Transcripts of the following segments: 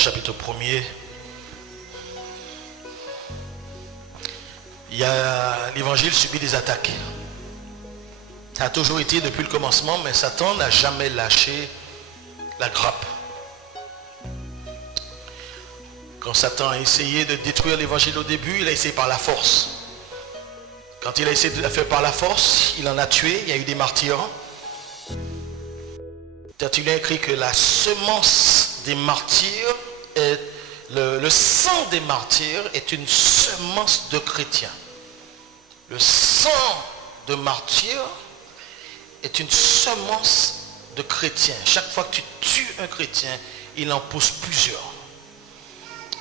chapitre 1er, l'évangile subit des attaques. Ça a toujours été depuis le commencement, mais Satan n'a jamais lâché la grappe. Quand Satan a essayé de détruire l'évangile au début, il a essayé par la force. Quand il a essayé de la faire par la force, il en a tué, il y a eu des martyrs. Tertullien écrit que la semence des martyrs, le sang des martyrs est une semence de chrétiens. Le sang de martyrs est une semence de chrétiens. Chaque fois que tu tues un chrétien, il en pousse plusieurs.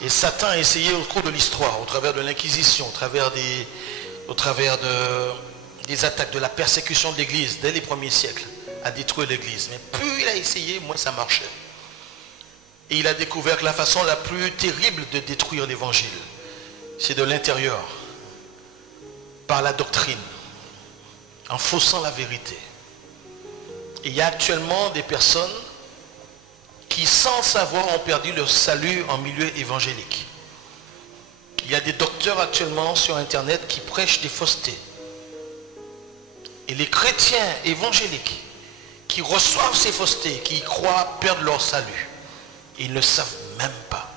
Et Satan a essayé au cours de l'histoire, au travers de l'Inquisition, au travers des attaques, de la persécution de l'Église, dès les premiers siècles, à détruire l'Église. Mais plus il a essayé, moins ça marchait. Et il a découvert que la façon la plus terrible de détruire l'Évangile, c'est de l'intérieur, par la doctrine, en faussant la vérité. Et il y a actuellement des personnes qui, sans savoir, ont perdu leur salut en milieu évangélique. Il y a des docteurs actuellement sur Internet qui prêchent des faussetés. Et les chrétiens évangéliques qui reçoivent ces faussetés, qui y croient, perdent leur salut. Ils ne savent même pas.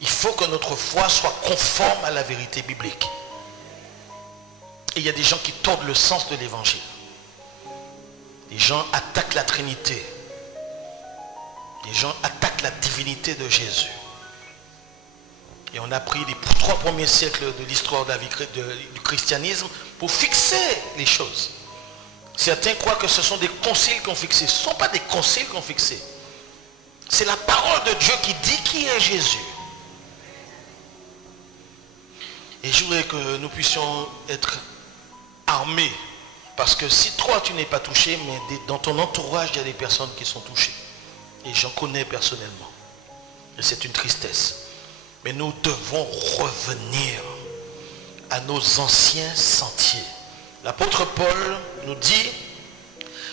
Il faut que notre foi soit conforme à la vérité biblique. Et il y a des gens qui tordent le sens de l'évangile. Les gens attaquent la Trinité. Les gens attaquent la divinité de Jésus. Et on a pris les 3 premiers siècles de l'histoire du christianisme pour fixer les choses. Certains croient que ce sont des conciles qui ont fixé. Ce ne sont pas des conciles qui ont fixé. C'est la parole de Dieu qui dit qui est Jésus. Et je voudrais que nous puissions être armés. Parce que si toi tu n'es pas touché, mais dans ton entourage il y a des personnes qui sont touchées. Et j'en connais personnellement. Et c'est une tristesse. Mais nous devons revenir à nos anciens sentiers. L'apôtre Paul nous dit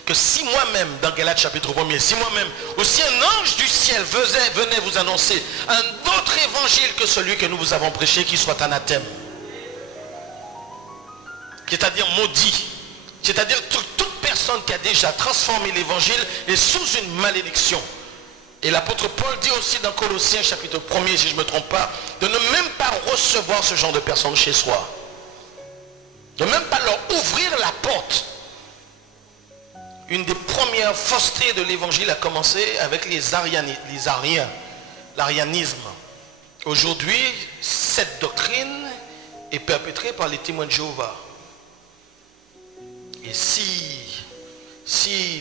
que si moi-même, dans Galates chapitre 1er, si moi-même, ou si un ange du ciel venait vous annoncer un autre évangile que celui que nous vous avons prêché, qui soit anathème, c'est-à-dire maudit, c'est-à-dire toute personne qui a déjà transformé l'évangile est sous une malédiction. Et l'apôtre Paul dit aussi dans Colossiens chapitre 1er, si je ne me trompe pas, de ne même pas recevoir ce genre de personnes chez soi. De même pas leur ouvrir la porte. Une des premières faussetés de l'évangile a commencé avec les Ariens, l'arianisme. Aujourd'hui, cette doctrine est perpétrée par les témoins de Jéhovah. Et si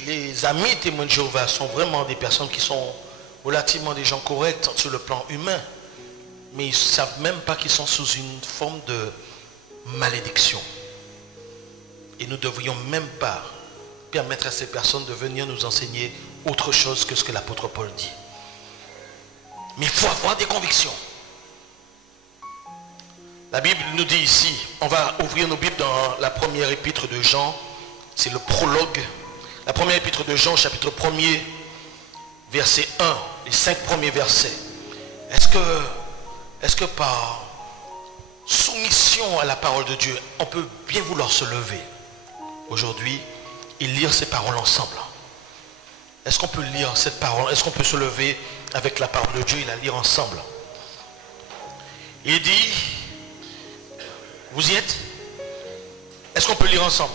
les amis témoins de Jéhovah sont vraiment des personnes qui sont relativement des gens corrects sur le plan humain, mais ils ne savent même pas qu'ils sont sous une forme de malédiction. Et nous ne devrions même pas permettre à ces personnes de venir nous enseigner autre chose que ce que l'apôtre Paul dit. Mais il faut avoir des convictions. La Bible nous dit ici, on va ouvrir nos Bibles dans la première épître de Jean, c'est le prologue. La première épître de Jean, chapitre 1er, verset 1, les 5 premiers versets. Est-ce que par soumission à la parole de Dieu, on peut bien vouloir se lever aujourd'hui et lire ces paroles ensemble? Est-ce qu'on peut lire cette parole? Est-ce qu'on peut se lever avec la parole de Dieu et la lire ensemble? Il dit, vous y êtes? Est-ce qu'on peut lire ensemble?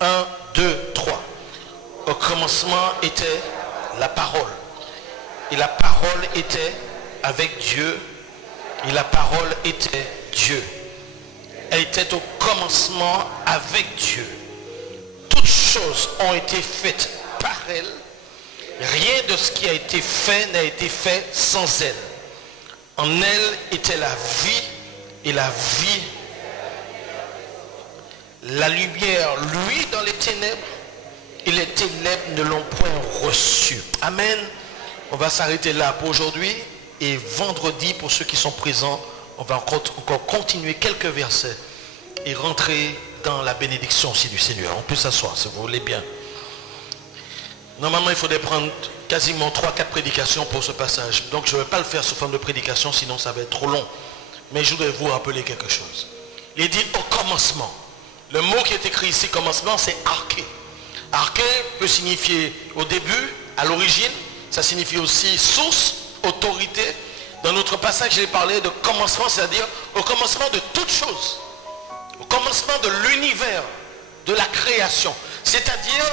1, 2, 3. Au commencement était la parole. Et la parole était avec Dieu. Et la parole était Dieu. Elle était au commencement avec Dieu. Toutes choses ont été faites par elle. Rien de ce qui a été fait n'a été fait sans elle. En elle était la vie, et la vie, la lumière, lui dans les ténèbres, et les ténèbres ne l'ont point reçu. Amen. On va s'arrêter là pour aujourd'hui, et vendredi, pour ceux qui sont présents, on va encore continuer quelques versets et rentrer dans la bénédiction aussi du Seigneur. On peut s'asseoir si vous voulez bien. Normalement, il faudrait prendre quasiment 3-4 prédications pour ce passage. Donc, je ne vais pas le faire sous forme de prédication, sinon ça va être trop long. Mais je voudrais vous rappeler quelque chose. Il dit au commencement. Le mot qui est écrit ici, commencement, c'est arché. Arché peut signifier au début, à l'origine. Ça signifie aussi source, autorité. Dans notre passage, j'ai parlé de commencement, c'est-à-dire au commencement de toute chose. Au commencement de l'univers, de la création. C'est-à-dire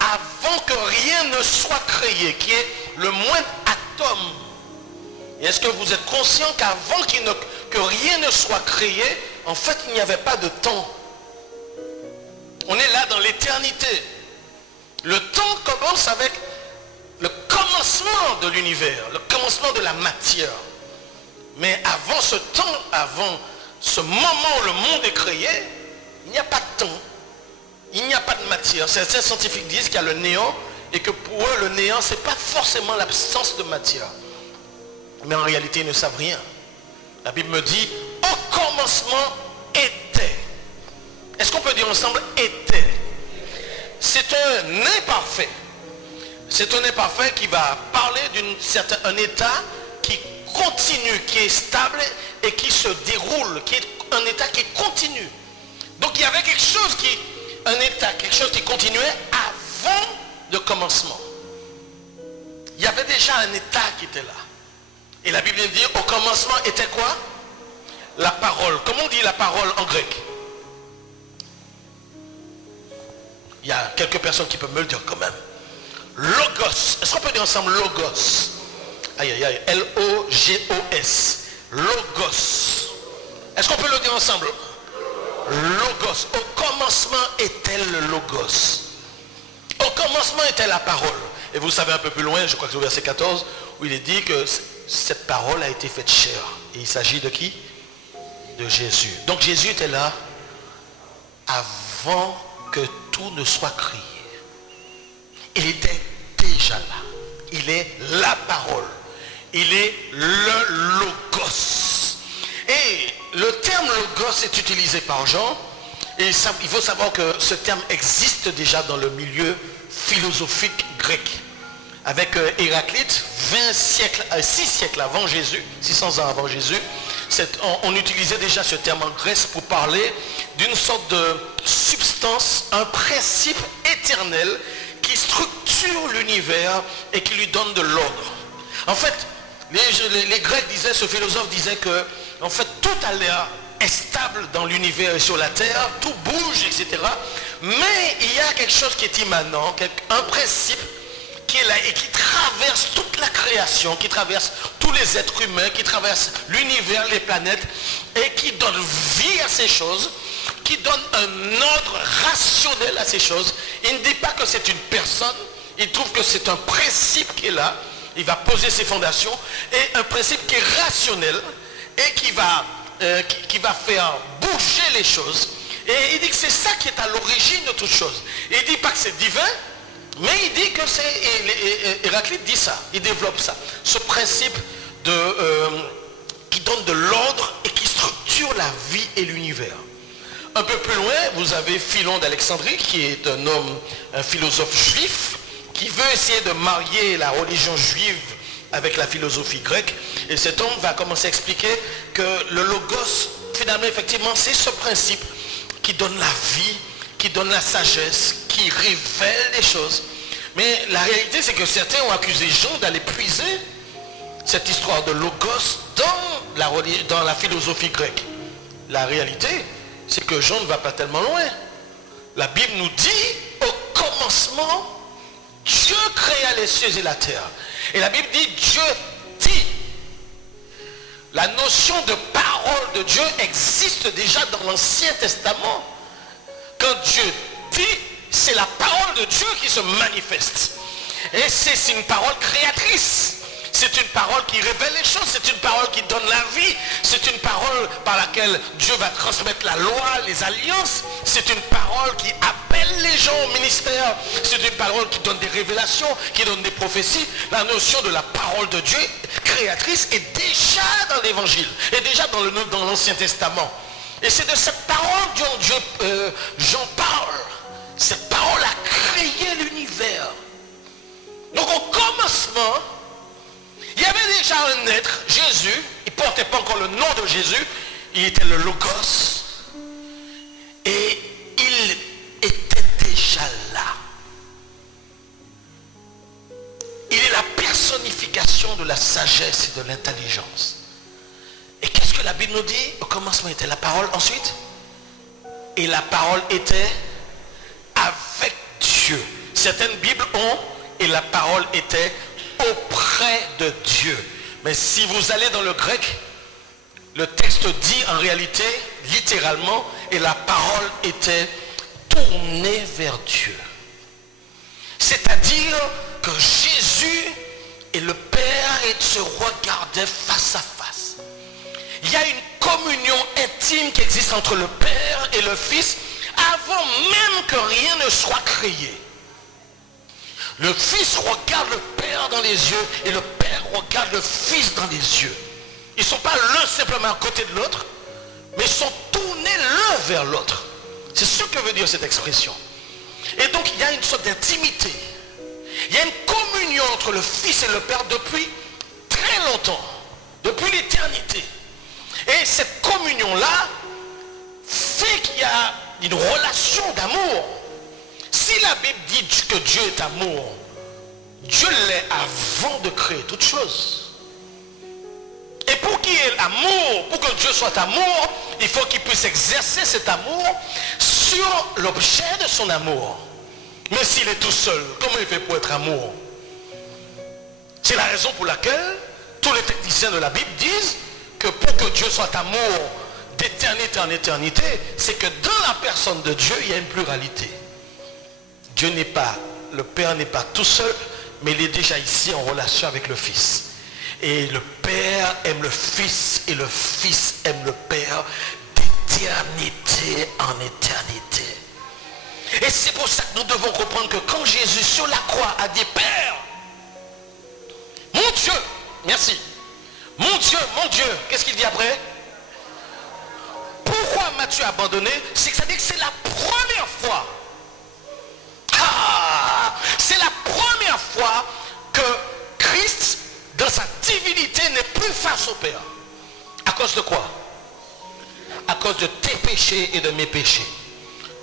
avant que rien ne soit créé, qui est le moindre atome. Et est-ce que vous êtes conscient qu'avant que rien ne soit créé, en fait, il n'y avait pas de temps. On est là dans l'éternité. Le temps commence avec le commencement de l'univers, le commencement de la matière. Mais avant ce temps, avant ce moment où le monde est créé, il n'y a pas de temps. Il n'y a pas de matière. Certains scientifiques disent qu'il y a le néant et que pour eux, le néant, ce n'est pas forcément l'absence de matière. Mais en réalité, ils ne savent rien. La Bible me dit, au commencement était. Est-ce qu'on peut dire ensemble était? C'est un imparfait. C'est un imparfait qui va parler d'un état qui continue, qui est stable et qui se déroule, qui est un état qui continue. Donc il y avait quelque chose quelque chose qui continuait avant le commencement. Il y avait déjà un état qui était là. Et la Bible dit, au commencement était quoi? La parole. Comment on dit la parole en grec? Il y a quelques personnes qui peuvent me le dire quand même. Logos. Est-ce qu'on peut dire ensemble logos? Aïe, aïe, aïe. L-O-G-O-S. Logos. Est-ce qu'on peut le dire ensemble? Logos. Au commencement était le logos. Au commencement était la parole. Et vous savez un peu plus loin, je crois que c'est au verset 14, où il est dit que cette parole a été faite chair. Et il s'agit de qui? De Jésus. Donc Jésus était là avant que tout ne soit créé. Il était déjà là. Il est la parole. Il est le logos. Et le terme logos est utilisé par Jean. Et il faut savoir que ce terme existe déjà dans le milieu philosophique grec. Avec Héraclite, 6 siècles avant Jésus, 600 ans avant Jésus, on utilisait déjà ce terme en Grèce pour parler d'une sorte de substance, un principe éternel qui structure l'univers et qui lui donne de l'ordre. En fait, les Grecs disaient, ce philosophe disait que en fait tout a l'air est stable dans l'univers et sur la terre, tout bouge, etc. Mais il y a quelque chose qui est immanent, un principe qui est là et qui traverse toute la création, qui traverse tous les êtres humains, qui traverse l'univers, les planètes, et qui donne vie à ces choses, qui donne un ordre rationnel à ces choses. Il ne dit pas que c'est une personne, il trouve que c'est un principe qui est là, il va poser ses fondations, et un principe qui est rationnel, et qui va faire bouger les choses. Et il dit que c'est ça qui est à l'origine de toute chose. Il ne dit pas que c'est divin, mais il dit que c'est... Héraclite dit ça, il développe ça. Ce principe qui donne de l'ordre et qui structure la vie et l'univers. Un peu plus loin, vous avez Philon d'Alexandrie, qui est un philosophe juif, qui veut essayer de marier la religion juive avec la philosophie grecque. Et cet homme va commencer à expliquer que le logos, finalement, effectivement, c'est ce principe qui donne la vie, qui donne la sagesse, qui révèle les choses. Mais la réalité, c'est que certains ont accusé Jean d'aller puiser cette histoire de logos dans la philosophie grecque. La réalité, c'est que Jean ne va pas tellement loin. La Bible nous dit, au commencement, Dieu créa les cieux et la terre. Et la Bible dit, Dieu dit. La notion de parole de Dieu existe déjà dans l'Ancien Testament. Quand Dieu dit, c'est la parole de Dieu qui se manifeste. Et c'est une parole créatrice. C'est une parole qui révèle les choses. C'est une parole qui donne la vie. C'est une parole par laquelle Dieu va transmettre la loi, les alliances. C'est une parole qui appelle les gens au ministère. C'est une parole qui donne des révélations, qui donne des prophéties. La notion de la parole de Dieu créatrice est déjà dans l'évangile. Et déjà dans l'Ancien Testament. Et c'est de cette parole dont Jean parle. Cette parole a créé l'univers. Donc au commencement, il y avait déjà un être, Jésus. Il ne portait pas encore le nom de Jésus. Il était le Logos. Et il était déjà là. Il est la personnification de la sagesse et de l'intelligence. Et qu'est-ce que la Bible nous dit? Au commencement était la parole. Ensuite, et la parole était avec Dieu. Certaines Bibles ont et la parole était auprès de Dieu. Mais si vous allez dans le grec, le texte dit en réalité, littéralement, et la parole était tournée vers Dieu. C'est-à-dire que Jésus et le Père se regardaient face à face. Il y a une communion intime qui existe entre le Père et le Fils avant même que rien ne soit créé. Le Fils regarde le Père dans les yeux et le Père regarde le Fils dans les yeux. Ils ne sont pas l'un simplement à côté de l'autre, mais ils sont tournés l'un vers l'autre. C'est ce que veut dire cette expression. Et donc il y a une sorte d'intimité. Il y a une communion entre le Fils et le Père depuis très longtemps, depuis l'éternité. Et cette communion-là fait qu'il y a une relation d'amour. Si la Bible dit que Dieu est amour, Dieu l'est avant de créer toutes choses. Et pour qu'il y ait l'amour, pour que Dieu soit amour, il faut qu'il puisse exercer cet amour sur l'objet de son amour. Mais s'il est tout seul, comment il fait pour être amour? C'est la raison pour laquelle tous les techniciens de la Bible disent que pour que Dieu soit amour d'éternité en éternité, c'est que dans la personne de Dieu, il y a une pluralité. Dieu n'est pas, le Père n'est pas tout seul, mais il est déjà ici en relation avec le Fils. Et le Père aime le Fils et le Fils aime le Père d'éternité en éternité. Et c'est pour ça que nous devons comprendre que quand Jésus sur la croix a dit Père, mon Dieu, merci, mon Dieu, qu'est-ce qu'il dit après? Pourquoi m'as-tu abandonné? C'est-à-dire que c'est la première fois. C'est la première fois que Christ, dans sa divinité, n'est plus face au Père. À cause de quoi? À cause de tes péchés et de mes péchés.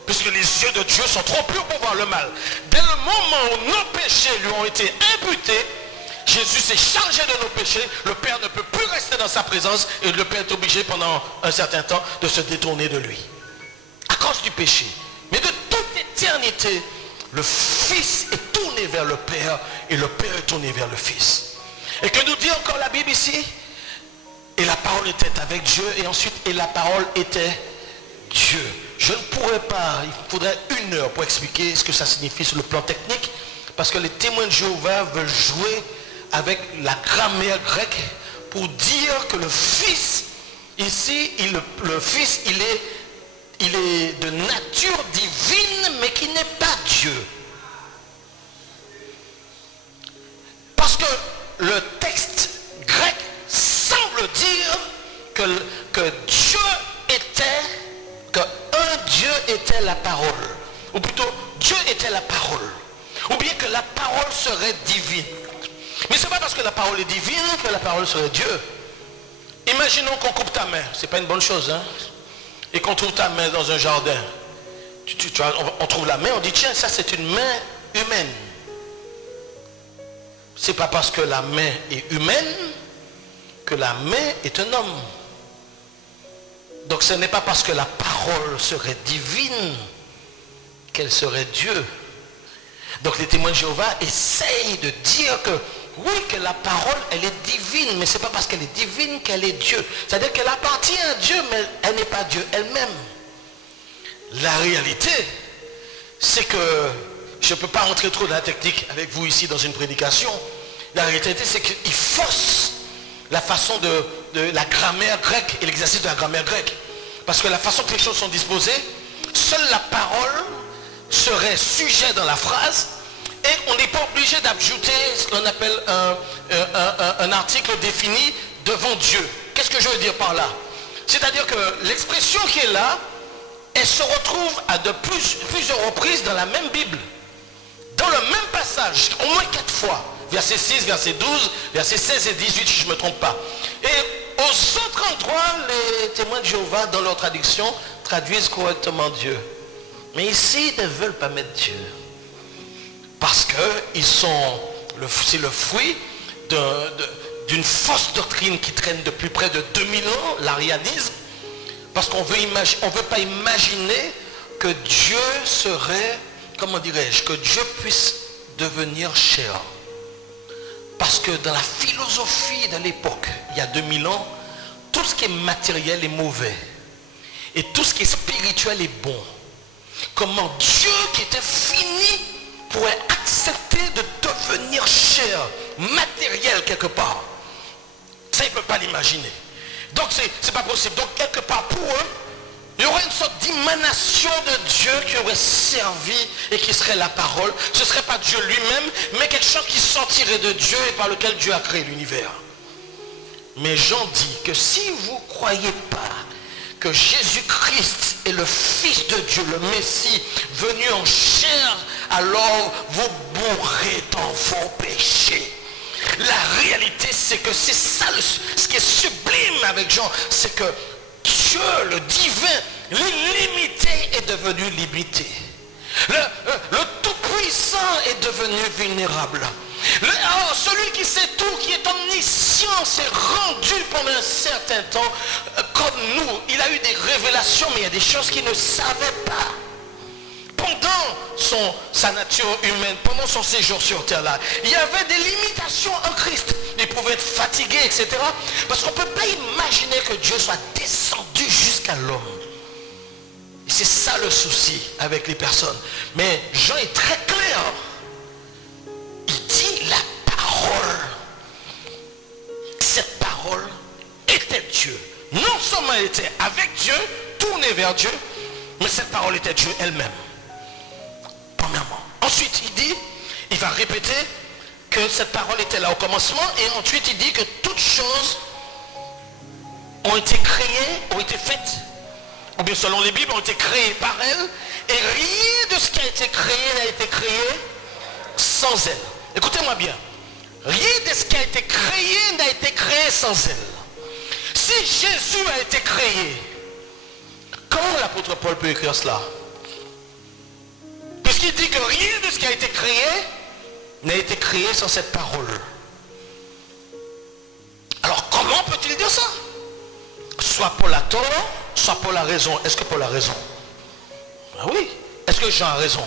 Puisque les yeux de Dieu sont trop purs pour voir le mal. Dès le moment où nos péchés lui ont été imputés, Jésus s'est chargé de nos péchés. Le Père ne peut plus rester dans sa présence et le Père est obligé pendant un certain temps de se détourner de lui. À cause du péché. Mais de toute éternité, le Fils est tourné vers le Père et le Père est tourné vers le Fils. Et que nous dit encore la Bible ici? Et la parole était avec Dieu et ensuite et la parole était Dieu. Je ne pourrais pas, il faudrait 1 heure pour expliquer ce que ça signifie sur le plan technique, parce que les témoins de Jéhovah veulent jouer avec la grammaire grecque pour dire que le Fils, ici, le Fils, il est de nature divine, mais qui n'est pas Dieu. Parce que le texte grec semble dire que Dieu était, qu'un Dieu était la parole. Ou plutôt, Dieu était la parole. Ou bien que la parole serait divine. Mais ce n'est pas parce que la parole est divine que la parole serait Dieu. Imaginons qu'on coupe ta main. Ce n'est pas une bonne chose, hein? Et qu'on trouve ta main dans un jardin. On trouve la main, on dit tiens, ça c'est une main humaine. C'est pas parce que la main est humaine que la main est un homme. Donc ce n'est pas parce que la parole serait divine qu'elle serait Dieu. Donc les témoins de Jéhovah essayent de dire que oui, que la parole elle est divine, mais ce n'est pas parce qu'elle est divine qu'elle est Dieu. C'est-à-dire qu'elle appartient à Dieu, mais elle n'est pas Dieu elle-même. La réalité, c'est que je ne peux pas rentrer trop dans la technique avec vous ici dans une prédication. La réalité, c'est qu'il force la façon de la grammaire grecque et l'exercice de la grammaire grecque. Parce que la façon que les choses sont disposées, seule la parole serait sujet dans la phrase et on n'est pas obligé d'ajouter ce qu'on appelle un article défini devant Dieu. Qu'est-ce que je veux dire par là? C'est-à-dire que l'expression qui est là, elle se retrouve à plusieurs reprises dans la même Bible. Dans Dans le même passage, au moins 4 fois. Verset 6, verset 12, verset 16 et 18, si je ne me trompe pas. Et aux autres endroits, les témoins de Jéhovah, dans leur traduction, traduisent correctement Dieu. Mais ici, ils ne veulent pas mettre Dieu. Parce que c'est le fruit d'une fausse doctrine qui traîne depuis près de 2000 ans, l'arianisme. Parce qu'on ne veut pas imaginer que Dieu serait, comment dirais-je, que Dieu puisse devenir chair. Parce que dans la philosophie de l'époque, il y a 2000 ans, tout ce qui est matériel est mauvais. Et tout ce qui est spirituel est bon. Comment Dieu qui était fini pourrait accepter de devenir chair, matériel quelque part. Ça, il ne peut pas l'imaginer. Donc, c'est pas possible. Donc, quelque part, pour eux, il y aurait une sorte d'émanation de Dieu qui aurait servi et qui serait la parole. Ce ne serait pas Dieu lui-même, mais quelque chose qui sortirait de Dieu et par lequel Dieu a créé l'univers. Mais Jean dit que si vous ne croyez pas que Jésus-Christ est le Fils de Dieu, le Messie, venu en chair, alors vous mourrez dans vos péchés. La réalité, c'est que c'est ça ce qui est sublime avec Jean, c'est que Dieu, le divin, l'illimité est devenu limité. Le tout-puissant est devenu vulnérable. Celui qui sait tout, qui est omniscient, s'est rendu pendant un certain temps comme nous. Il a eu des révélations, mais il y a des choses qu'il ne savait pas. Pendant sa nature humaine, pendant son séjour sur terre là, il y avait des limitations en Christ. Il pouvait être fatigué, etc. Parce qu'on ne peut pas imaginer que Dieu soit descendu jusqu'à l'homme. C'est ça le souci avec les personnes. Mais Jean est très clair. Il dit la parole. Cette parole était Dieu. Non seulement elle était avec Dieu, tournée vers Dieu, mais cette parole était Dieu elle-même. Premièrement. Ensuite, il va répéter que cette parole était là au commencement, et ensuite il dit que toutes choses ont été créées, ont été faites, ou bien selon les Bibles, ont été créées par elle, et rien de ce qui a été créé n'a été créé sans elle. Écoutez-moi bien, rien de ce qui a été créé n'a été créé sans elle. Si Jésus a été créé, comment l'apôtre Paul peut écrire cela? Puisqu'il dit que rien de ce qui a été créé n'a été créé sans cette parole. Alors comment peut-il dire ça? Soit pour la tort, soit pour la raison. Est-ce que pour la raison? Ah oui. Est-ce que Jean a raison?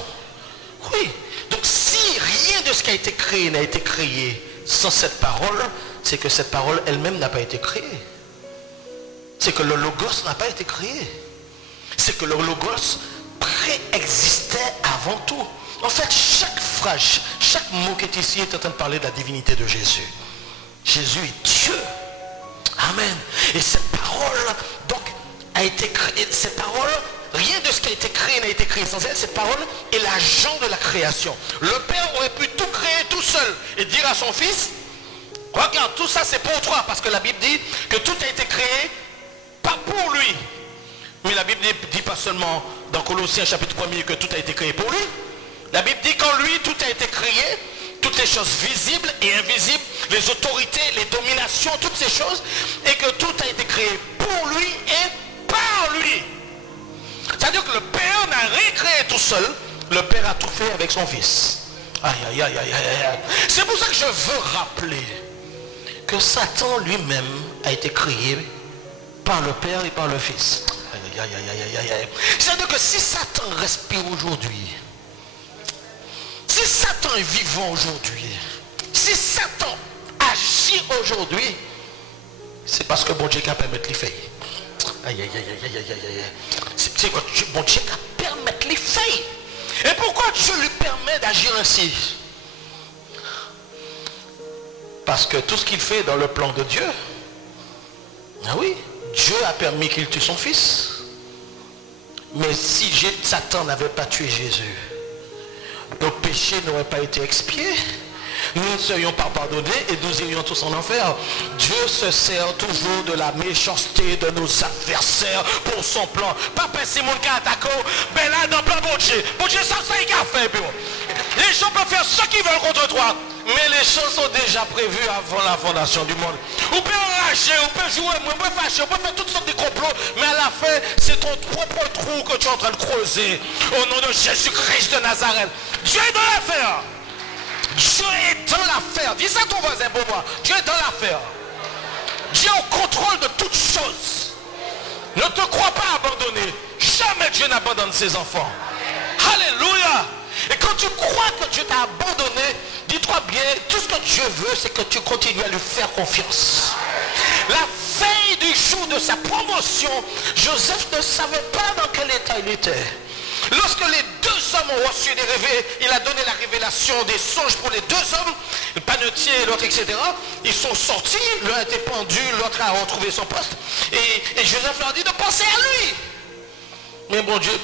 Oui. Donc si rien de ce qui a été créé n'a été créé sans cette parole, c'est que cette parole elle-même n'a pas été créée. C'est que le logos n'a pas été créé. C'est que le logos préexistait avant tout. En fait, chaque phrase, chaque mot qui est ici est en train de parler de la divinité de Jésus. Jésus est Dieu. Amen. Et cette parole, donc, a été créée. Cette parole, rien de ce qui a été créé n'a été créé sans elle. Cette parole est l'agent de la création. Le Père aurait pu tout créer tout seul et dire à son Fils, regarde, tout ça c'est pour toi. Parce que la Bible dit que tout a été créé, pas pour lui. Mais la Bible ne dit pas seulement dans Colossiens chapitre 1er que tout a été créé pour lui. La Bible dit qu'en lui tout a été créé, toutes les choses visibles et invisibles, les autorités, les dominations, toutes ces choses, et que tout a été créé pour lui et par lui. C'est-à-dire que le Père n'a rien créé tout seul, le Père a tout fait avec son Fils. Aïe, aïe, aïe, aïe, aïe, aïe. C'est pour ça que je veux rappeler que Satan lui-même a été créé par le Père et par le Fils. Aïe, aïe, aïe, aïe, aïe, aïe. C'est-à-dire que si Satan respire aujourd'hui, si Satan est vivant aujourd'hui, si Satan agit aujourd'hui, c'est parce que bon Dieu a permis de les faire. Aïe, aïe, aïe, aïe, aïe, aïe, aïe. C'est quoi bon Dieu a permis de les faire. Et pourquoi Dieu lui permet d'agir ainsi? Parce que tout ce qu'il fait dans le plan de Dieu, ah oui, Dieu a permis qu'il tue son Fils. Mais si Satan n'avait pas tué Jésus, nos péchés n'auraient pas été expiés, nous ne serions pas pardonnés et nous irions tous en enfer. Dieu se sert toujours de la méchanceté de nos adversaires pour son plan. Pas penser mon cas attaquant, mais là dans le plan bon Dieu ça il a fait. Les gens peuvent faire ce qu'ils veulent contre toi. Mais les choses sont déjà prévues avant la fondation du monde. On peut enrager, on peut jouer, on peut fâcher, on peut faire toutes sortes de complots. Mais à la fin, c'est ton propre trou que tu es en train de creuser. Au nom de Jésus-Christ de Nazareth. Dieu est dans l'affaire. Dieu est dans l'affaire. Dis ça à ton voisin pour moi. Dieu est dans l'affaire. Dieu est au contrôle de toutes choses. Ne te crois pas abandonné. Jamais Dieu n'abandonne ses enfants. Alléluia. Et quand tu crois que Dieu t'a abandonné, dis-toi bien, tout ce que Dieu veut, c'est que tu continues à lui faire confiance. La veille du jour de sa promotion, Joseph ne savait pas dans quel état il était. Lorsque les deux hommes ont reçu des révélations, il a donné la révélation des songes pour les deux hommes, le panetier et l'autre, etc. Ils sont sortis, l'un a été pendu, l'autre a retrouvé son poste. Et Joseph leur dit de penser à lui. Mais bon Dieu,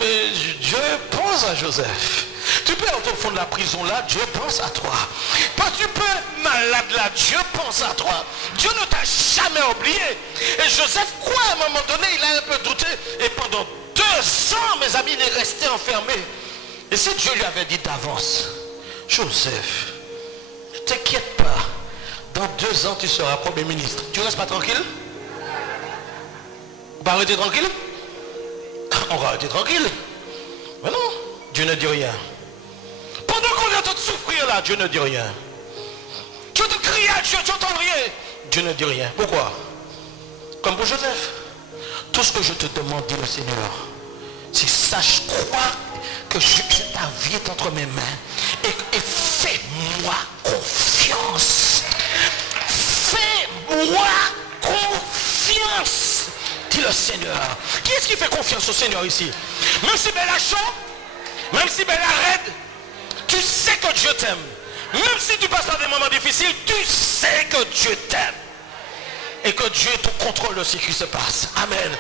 Dieu pense à Joseph. Tu peux être au fond de la prison là, Dieu pense à toi. Quand tu peux être malade là, Dieu pense à toi. Dieu ne t'a jamais oublié. Et Joseph, quoi, à un moment donné, il a un peu douté. Et pendant 2 ans, mes amis, il est resté enfermé. Et si Dieu lui avait dit d'avance, Joseph, ne t'inquiète pas, dans 2 ans, tu seras Premier ministre. Tu restes pas tranquille? On va arrêter tranquille? On va arrêter tranquille. Mais non, Dieu ne dit rien. Pendant qu'on est en train de souffrir là, Dieu ne dit rien. Tu te cries à Dieu, tu n'entends rien. Dieu ne dit rien. Pourquoi? Comme pour Joseph. Tout ce que je te demande, dit le Seigneur, c'est sache, crois que ta vie est entre mes mains. Et fais-moi confiance. Fais-moi confiance, dit le Seigneur. Qui est-ce qui fait confiance au Seigneur ici? Même si Bella chaud, même si Bella raide, tu sais que Dieu t'aime. Même si tu passes par des moments difficiles, tu sais que Dieu t'aime. Et que Dieu est au contrôle de ce qui se passe. Amen.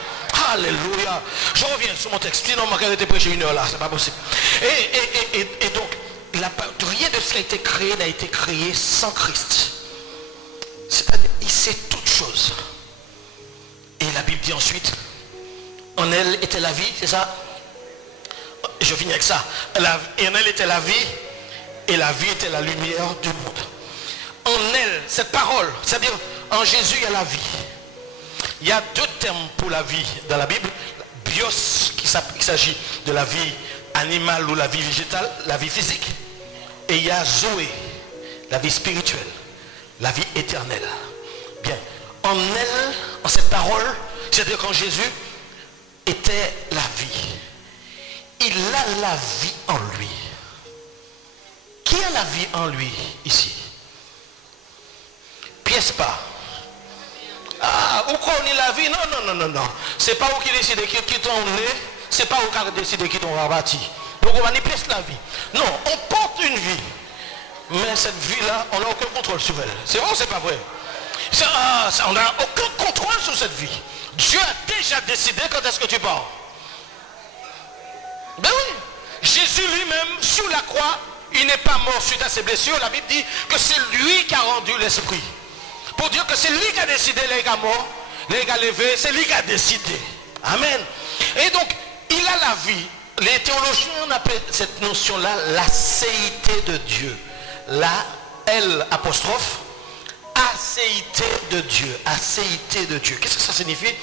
Alléluia. Je reviens sur mon texte. Sinon, ma été prêché 1 heure là, c'est pas possible. Et donc, rien de ce qui a été créé n'a été créé sans Christ. C'est-à-dire, il sait toutes choses. Et la Bible dit ensuite, en elle était la vie, c'est ça? Je finis avec ça. Et en elle était la vie, et la vie était la lumière du monde. En elle, cette parole, c'est-à-dire en Jésus, il y a la vie. Il y a 2 termes pour la vie dans la Bible. Bios, il s'agit de la vie animale ou la vie végétale, la vie physique. Et il y a Zoé, la vie spirituelle, la vie éternelle. Bien, en elle, en cette parole, c'est-à-dire qu'en Jésus, était la vie. Il a la vie en lui. Qui a la vie en lui ici? Pièce pas. Ah, où connaît la vie? Non. C'est pas où qui décide qui t'en est, c'est pas où qui décide qui t'en va bâti. Donc on va ni pièce la vie. Non, on porte une vie. Mais cette vie-là, on n'a aucun contrôle sur elle. C'est vrai ou c'est pas vrai? On n'a aucun contrôle sur cette vie. Dieu a déjà décidé quand est-ce que tu pars. Ben oui. Jésus lui-même, sur la croix, il n'est pas mort suite à ses blessures. La Bible dit que c'est lui qui a rendu l'esprit. Pour dire que c'est lui qui a décidé, les gars morts, les gars levés, c'est lui qui a décidé. Amen. Et donc, il a la vie. Les théologiens appellent cette notion-là l'acéité de Dieu. La L apostrophe, acéité de Dieu. Acéité de Dieu. Qu'est-ce que ça signifie?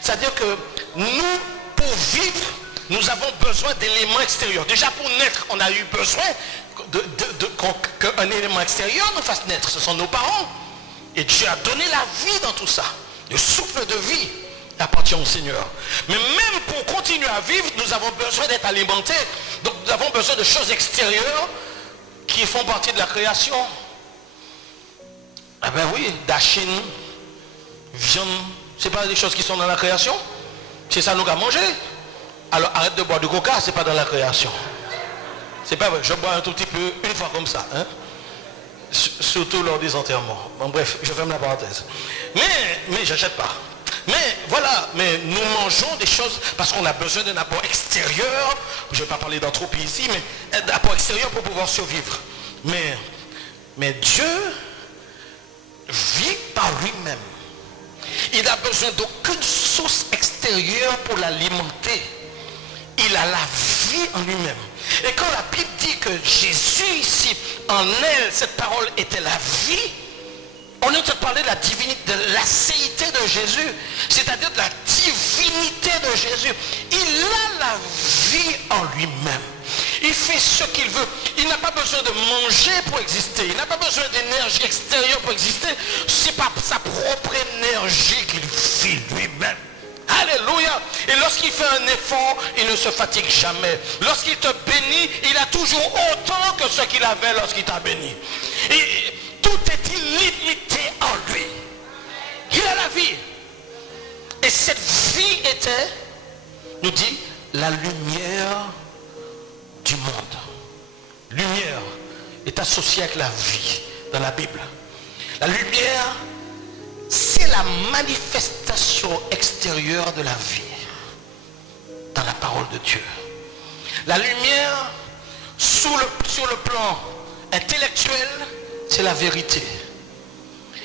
C'est-à-dire que nous, pour vivre, nous avons besoin d'éléments extérieurs. Déjà pour naître, on a eu besoin qu'un élément extérieur nous fasse naître. Ce sont nos parents. Et Dieu a donné la vie dans tout ça. Le souffle de vie appartient au Seigneur. Mais même pour continuer à vivre, nous avons besoin d'être alimentés. Donc nous avons besoin de choses extérieures qui font partie de la création. Ah ben oui, dachine, viande, c'est pas des choses qui sont dans la création. C'est ça nous qu'à manger. Alors arrête de boire du coca, c'est pas dans la création. C'est pas vrai, je bois un tout petit peu une fois comme ça. Hein? Surtout lors des enterrements. Bon, bref, je ferme la parenthèse. Mais je n'achète pas. Mais voilà, mais nous mangeons des choses parce qu'on a besoin d'un apport extérieur. Je ne vais pas parler d'entropie ici, mais d'un apport extérieur pour pouvoir survivre. Mais Dieu vit par lui-même. Il n'a besoin d'aucune source extérieure pour l'alimenter. Il a la vie en lui-même. Et quand la Bible dit que Jésus ici, en elle, cette parole était la vie, on est en train de parler de la divinité, de l'acéité de Jésus, c'est-à-dire de la divinité de Jésus. Il a la vie en lui-même. Il fait ce qu'il veut. Il n'a pas besoin de manger pour exister. Il n'a pas besoin d'énergie extérieure pour exister. C'est pas sa propre énergie qu'il vit lui-même. Alléluia. Et lorsqu'il fait un effort, il ne se fatigue jamais. Lorsqu'il te bénit, il a toujours autant que ce qu'il avait lorsqu'il t'a béni. Et tout est illimité en lui. Il a la vie. Et cette vie était, nous dit, la lumière du monde. Lumière est associée avec la vie dans la Bible. La lumière, c'est la manifestation extérieure de la vie dans la parole de Dieu. La lumière, sur le plan intellectuel, c'est la vérité.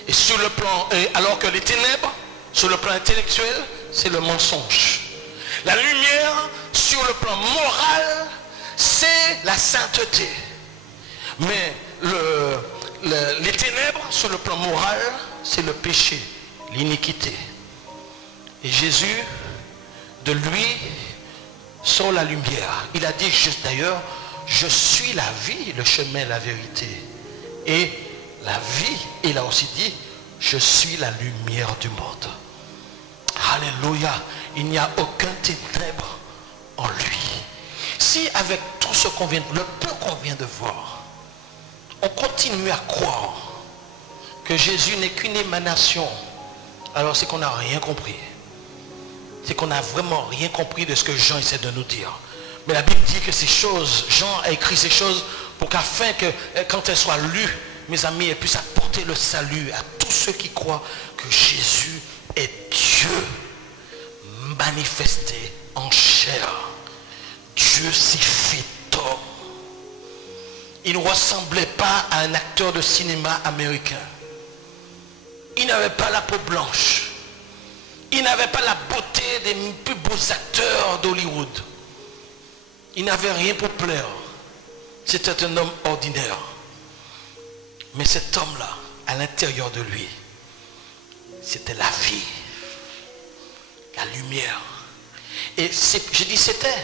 Et sur le plan, alors que les ténèbres, sur le plan intellectuel, c'est le mensonge. La lumière, sur le plan moral, c'est la sainteté. Mais les ténèbres, sur le plan moral, c'est le péché, l'iniquité. Et Jésus, de lui, sort la lumière. Il a dit juste d'ailleurs, je suis la vie, le chemin, la vérité. Et la vie, il a aussi dit, je suis la lumière du monde. Alléluia. Il n'y a aucun ténèbre en lui. Si avec tout ce qu'on vient, le peu qu'on vient de voir, on continue à croire que Jésus n'est qu'une émanation, alors c'est qu'on n'a rien compris. C'est qu'on n'a vraiment rien compris de ce que Jean essaie de nous dire. Mais la Bible dit que ces choses, Jean a écrit ces choses pour qu'afin que quand elles soient lues, mes amis, elles puissent apporter le salut à tous ceux qui croient que Jésus est Dieu manifesté en chair. Dieu s'est fait homme. Il ne ressemblait pas à un acteur de cinéma américain. Il n'avait pas la peau blanche. Il n'avait pas la beauté des plus beaux acteurs d'Hollywood. Il n'avait rien pour plaire. C'était un homme ordinaire. Mais cet homme-là, à l'intérieur de lui, c'était la vie, la lumière. Et je dis c'était.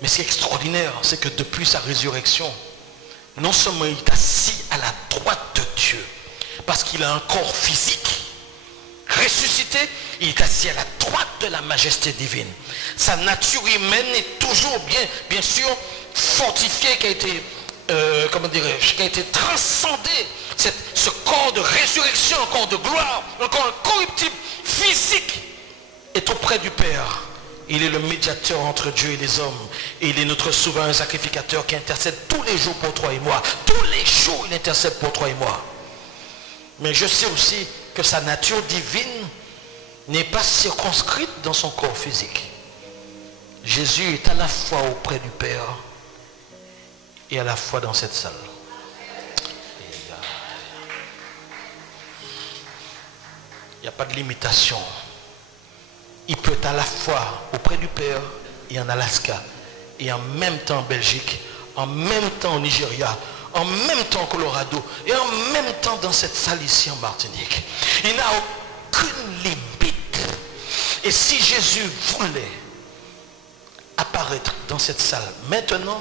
Mais ce qui est extraordinaire, c'est que depuis sa résurrection, non seulement il est assis à la droite de Dieu, parce qu'il a un corps physique, ressuscité, il est assis à la droite de la majesté divine. Sa nature humaine est toujours bien sûr fortifiée, qui a été, qui a été transcendé. Ce corps de résurrection, un corps de gloire, un corps incorruptible, physique, est auprès du Père. Il est le médiateur entre Dieu et les hommes. Et il est notre souverain sacrificateur qui intercède tous les jours pour toi et moi. Tous les jours, il intercède pour toi et moi. Mais je sais aussi que sa nature divine n'est pas circonscrite dans son corps physique. Jésus est à la fois auprès du Père et à la fois dans cette salle. Il n'y a pas de limitation. Il peut être à la fois auprès du Père et en Alaska, et en même temps en Belgique, en même temps au Nigeria, en même temps au Colorado, et en même temps dans cette salle ici en Martinique. Il n'a aucune limite. Et si Jésus voulait apparaître dans cette salle maintenant,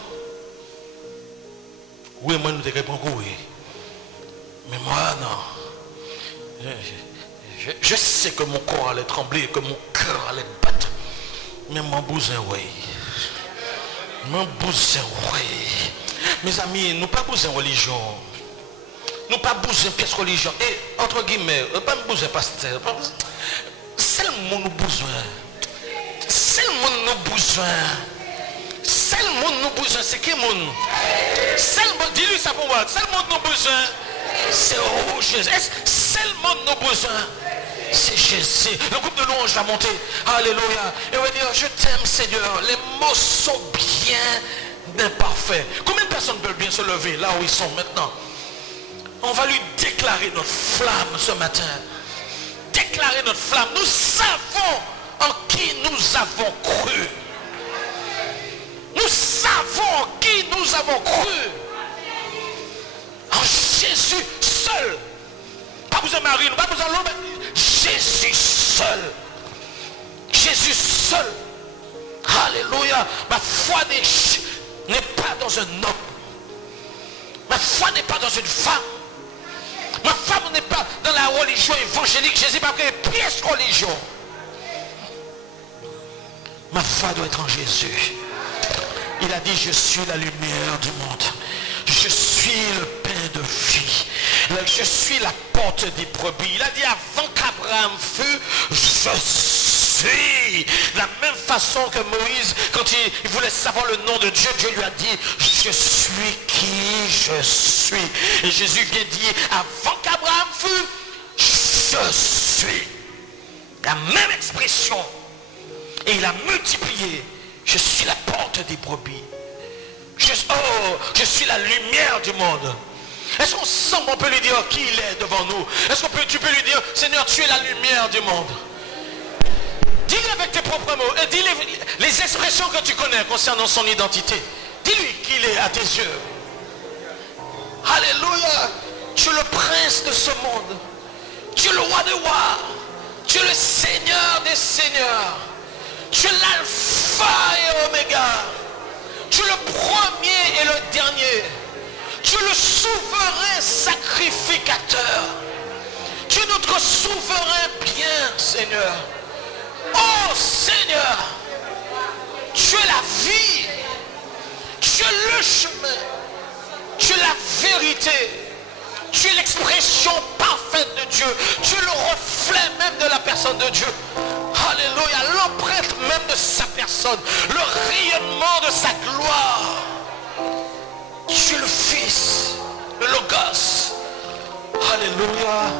oui, moi nous te répondons oui. Mais moi non. Je sais que mon corps allait trembler, que mon cœur allait battre. Mais mon bousin, oui. Mon bousin, oui. Mes amis, nous pas besoin de religion. Nous pas besoin de pièce religion. Et entre guillemets, pas besoin de pasteur. C'est le monde nous besoin. C'est le monde nous besoin. C'est le monde nous besoin. C'est qui le monde? C'est le monde. Dis-lui ça pour moi. C'est le monde nous besoin. C'est oh Jésus. C'est le monde nous besoin. C'est Jésus. Le groupe de louange va monter. Alléluia. Et on va dire, je t'aime Seigneur. Les mots sont bien imparfaits. Combien de personnes veulent bien se lever là où ils sont maintenant? On va lui déclarer notre flamme ce matin. Déclarer notre flamme. Nous savons en qui nous avons cru. Nous savons savons qui nous avons cru. En Jésus seul. Pas besoin de Marie, pas besoin de l'homme. Jésus seul. Jésus seul. Alléluia. Ma foi n'est pas dans un homme. Ma foi n'est pas dans une femme. Ma femme n'est pas dans la religion évangélique. Jésus n'a pas pris une pièce religion. Ma foi doit être en Jésus. Il a dit, je suis la lumière du monde. Je suis le pain de vie. Je suis la porte des brebis. Il a dit, avant qu'Abraham fût, je suis. De la même façon que Moïse, quand il voulait savoir le nom de Dieu, Dieu lui a dit, je suis qui je suis. Et Jésus vient dire, avant qu'Abraham fût, je suis. La même expression. Et il a multiplié. Je suis la porte des brebis. Je suis la lumière du monde. Est-ce qu'ensemble on peut lui dire qui il est devant nous? Est-ce que tu peux lui dire, Seigneur, tu es la lumière du monde? Dis-le avec tes propres mots. Et dis les expressions que tu connais concernant son identité. Dis-lui qui il est à tes yeux. Alléluia. Tu es le prince de ce monde. Tu es le roi des rois. Tu es le Seigneur des seigneurs. Tu es l'alpha et oméga. Tu es le premier et le dernier. Tu es le souverain sacrificateur. Tu es notre souverain bien, Seigneur. Oh Seigneur, tu es la vie. Tu es le chemin. Tu es la vérité. Tu es l'expression parfaite de Dieu. Tu es le reflet même de la personne de Dieu. Alléluia, l'empreinte même de sa personne, le rayonnement de sa gloire. Tu es le Fils, le Logos. Alléluia.